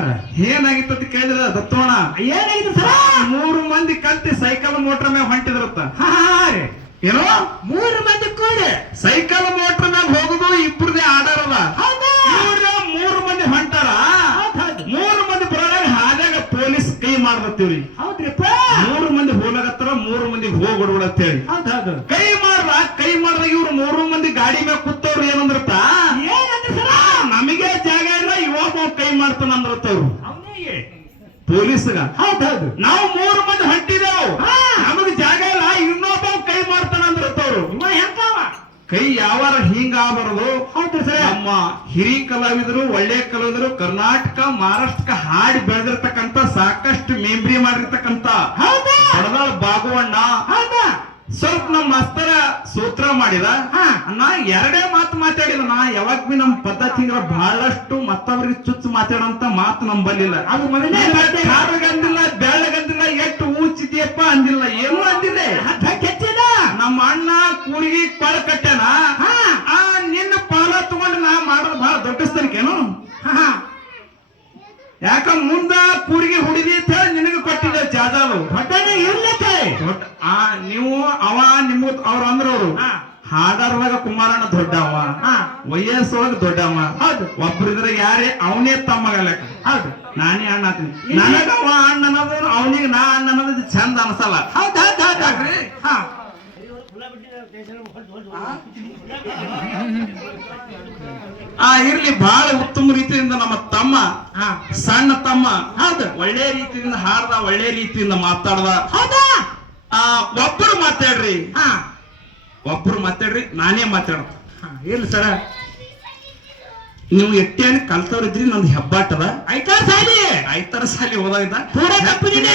sir ಏನಾಗಿತ್ತು ಅಂತ ಕೇಳಿದ್ರ ದತ್ತೋಣ ಏನಾಗಿತ್ತು ಸರ 3 ಮಂದಿ ಕಲ್ತಿ ಸೈಕಲ್ ಮೋಟರ್ ಮ್ಯಾಗ ಹೊಂಟಿದ್ರತ್ತ ರೀ ಏನೋ 3 ಮಂದಿ ಕೂಡಿ ಸೈಕಲ್ ಮೋಟರ್ ಮ್ಯಾಗ ಹೋಗುದು ಇಬ್ಬರದೇ ಆಡಾರದ ಹೌದಾ 3 ಮಂದಿ ಹೊಂಟಾರ 3 ಮಂದಿ ಬರೋದಾಗ ಹಾದಾಗ ಪೊಲೀಸ್ ಕೈ ಮಾಡ್ಬತ್ತೀವ್ರಿ ಹೌದ್ರಿಪ್ಪ 3 ಮಂದಿ ಹೋಗ್ಲಾಗತ್ತಾರ 3 ಮಂದಿ ಹೋಗ್ಬಿಡ್ಬಿಡತ್ತೇಳಿ ಹೌದು ಕೈ ಮಾಡ್ದಾಗ ಇವ್ರು 3 ಮಂದಿ ಗಾಡಿ ಮ್ಯಾಗ ಕೂತವ್ರು ಏನಂದ್ರತ ಏನಂದ್ರೆ ಸರ ನಮಗೆ ಜಾಗ ಇಲ್ಲ ಇವಾಗ ಕೈ ಮಾಡ್ತಾನ ಅಂದ್ರತ್ತವ್ರು ಅವನಿಗೆ ಪೊಲೀಸ್ಗ ಹೌದು ನಾವು 3 ಮಂದಿ ಹೊಂಟಿದೇವು ನಮಗ್ ಜಾಗ ಇಲ್ಲ ಇನ್ನೊಬ್ಬ ಕೈ ಮಾಡ್ತಾನ ಅಂದ್ರತ್ತವ್ರು ಇವ ಹೆಂಗವ ಕೈ ಯಾವಾರ ಹಿಂಗ ಆಗಬಾರದು ಹೌದು ಸರ್ ನಮ್ಮ ಹಿರಿಯ ಕಲಾವಿದರು ಒಳ್ಳೆ ಕಲಾವಿದರು ಕರ್ನಾಟಕ ಮಹಾರಾಷ್ಟ್ರಕ್ಕೆ ಹಾಡಿ ಬೆಳೆದಿರ್ತಕ್ಕಂತ ಸಾಕಷ್ಟು ಮೆಂಬ್ರಿ ಮಾಡಿರ್ತಕ್ಕಂತ ಹೌದಾ ಬಡದಾಳ ಬಾಗುವಣ್ಣ ಹೌದಾ ಸ್ವಲ್ಪ ನಮ್ಮ ಮಾಸ್ತರ ಸೂತ್ರ ಮಾಡಿದ ನಾ 2 ಮಾತು ಮಾತಾಡಿದ ನಾ ಯಾವಾಗ ಬಿ ನಮ್ ಪದ್ಧತಿ ಬಹಳಷ್ಟು ಮತ್ತೊಬ್ರಿಗೆ ಚುಚ್ಚು ಮಾತಾಡಂತ ಮಾತು ನಂಬಲ್ಲಿಲ್ಲ ಅದು ಮೊದಲೇ ಅಂದಿಲ್ಲ ಬೆಳ್ಳಗಂದಿಲ್ಲ ಎಷ್ಟು ಊಚಿದ್ಯಪ್ಪ ಅಂದಿಲ್ಲ ಏನು ಅಂದಿಲ್ಲ ಕೆಚ್ಚಿದ ನಮ್ಮ ಅಣ್ಣ ಕೂರಿಗೆ ಪಾಳ ಕಟ್ಟ್ಯಾನ ನಿನ್ನ ಪಾಲ ತಗೊಂಡು ನಾ ಮಾಡೋದು ಬಹಳ ದೊಡ್ಡಸ್ತನಿಕೇನು ಯಾಕ ಮುಂದ ಕೂರಿಗೆ ಹುಡಿದಿ ಅಂತ ಹೇಳಿ ನಿನಗೆ ಕೊಟ್ಟಿದ್ದೆ ಜಾದಾಲು ಹೊಟ್ಟೆನೆ ಇರ್ಲತ್ತೆ ನೀವು ಅವ ನಿಮ್ ಅವ್ರ ಅಂದ್ರವ್ರು ಹಾಡಾರದಾಗ ಕುಮಾರಣ್ಣ ದೊಡ್ಡವ ವಯಸ್ಸೊಳಗ ದೊಡ್ಡವ ಹೌದು ಒಬ್ರಿದ್ರೆ ಯಾರೇ ಅವನೇ ತಮ್ಮಗಲಕ ಹೌದು ನಾನೇ ಅಣ್ಣ ಅಂತೀನಿ ನನಗ ಅವ ಅಣ್ಣ ಅನ್ನೋದು ಅವನಿಗೆ ನಾ ಅಣ್ಣ ಅನ್ನೋದು ಚಂದ ಅನ್ಸಲ್ಲ ಹೌದ್ರಿ ಇರ್ಲಿ ಬಹಳ ಉತ್ತಮ ರೀತಿಯಿಂದ ನಮ್ಮ ತಮ್ಮ ಸಣ್ಣ ತಮ್ಮ ಹೌದು ಒಳ್ಳೆ ರೀತಿಯಿಂದ ಹಾಡ್ದ ಒಳ್ಳೆ ರೀತಿಯಿಂದ ಮಾತಾಡ್ದ ಹೌದಾ ಒಬ್ಬರು ಮಾತಾಡ್ರಿ ನಾನೇ ಮಾತಾಡ ಇರ್ಲಿ ಸರ ನೀವು ಎಟ್ಟೇನು ಕಲ್ತವ್ರಿದ್ರಿ ನಂದು ಹೆಬ್ಬಾಟದ ಐತಾರ ಸಾಲಿ ಓದಾಗಿದ್ದ ಪೂರ ತಪ್ಪಿದ್ದೀನಿ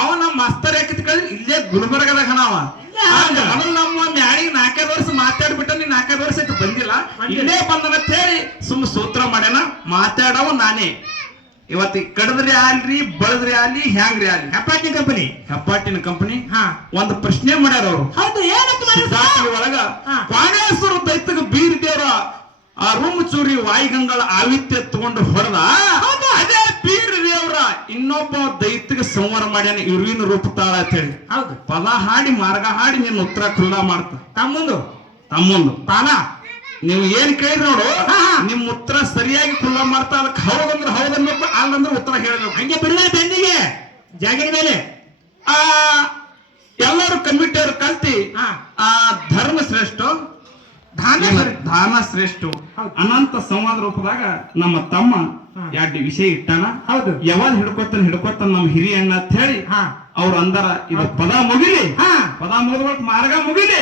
ಅವನ ಮಾಸ್ತರ್ ಯಾಕಿತ್ ಕೇಳಿದ್ರೆ ಇಲ್ಲೇ ಗುಲ್ಬರ್ಗದಾಗ ಹಣವ ಮೊದಲು ನಮ್ಮ ಮ್ಯಾಳಿಗೆ 4 ವರ್ಷ ಮಾತಾಡ್ಬಿಟ್ಟ ನೀನ್ 4 ವರ್ಷ ಬಂದಿಲ್ಲ ಇಲ್ಲೇ ಬಂದನಂತ ಹೇಳಿ ಸುಮ್ಮ ಸೂತ್ರ ಮಾಡ್ಯಾನ ಮಾತಾಡವ ನಾನೇ ಇವತ್ತು ಕಡದ್ರಿ ಆಲ್ರಿ ಬಳದ್ರಿ ಆಲಿ ಹ್ಯಾಂಗ್ರಿ ಆಲಿ ಹೆಪ್ಪಾಟಿನ ಕಂಪನಿ ಒಂದು ಪ್ರಶ್ನೆ ಮಾಡ್ಯಾರ ಅವ್ರು ಹೌದು ಏನಂತ ಒಳಗ ಕ್ವಾಣೇಶ್ವರ ದೈತ್ಯಗ ಬೀರ್ ದೇವ್ರ ಆ ರೂಮ್ ಚೂರಿ ವಾಯುಗಂಗಳ ಆವಿತ್ಯ ತಗೊಂಡು ಹೊಡೆದ ಅದೇ ಬೀರ್ ದೇವ್ರ ಇನ್ನೊಬ್ಬ ದೈತ್ಯಗ ಸಂಹಾರ ಮಾಡ್ಯಾನ ಇರುವಿನ ರೂಪ ತಾಳ ಅಂತ ಹೇಳಿ ಹೌದು ಪದ ಹಾಡಿ ಮಾರ್ಗ ಹಾಡಿ ನಿನ್ನ ಉತ್ತರ ಖುಲ್ಲಾ ಮಾಡ್ತ ತಮ್ಮಂದು ಪಾಲ ನೀವು ಏನ್ ಕೇಳಿದ್ ನೋಡು ನಿಮ್ ಉತ್ತರ ಸರಿಯಾಗಿ ಖುಲ್ಲಾ ಮಾಡ್ತಾ ಅದಕ್ಕೆ ಹೌದಂದ್ರೆ ಹೌದನ್ಬೇಕು ಅಲ್ಲಂದ್ರೆ ಉತ್ತರ ಹೇಳ್ಬೇಕು ಹಂಗೆ ಬಿಡಲ್ಲ ಬೆನ್ನಿಗೆ ಜಾಗಿನ ಮೇಲೆ ಎಲ್ಲರೂ ಕಮಿಟಿಯವರು ಕಲ್ತಿ ಧರ್ಮ ಶ್ರೇಷ್ಠ ದಾನ ಶ್ರೇಷ್ಠ ಅನಂತ ಸಂವಾದ ರೂಪದಾಗ ನಮ್ಮ ತಮ್ಮ 2 ವಿಷಯ ಇಟ್ಟಾನ ಹೌದು ಯಾವಾಗ ಹಿಡ್ಕೊತಾನ ನಮ್ಮ ಹಿರಿಯ ಅಣ್ಣ ಅಂತ ಹೇಳಿ ಅವ್ರ ಅಂದರ ಇದು ಪದ ಮುಗಿಲಿ ಪದ ಮುಗಿದ ಮಾರ್ಗ ಮುಗಿಲಿ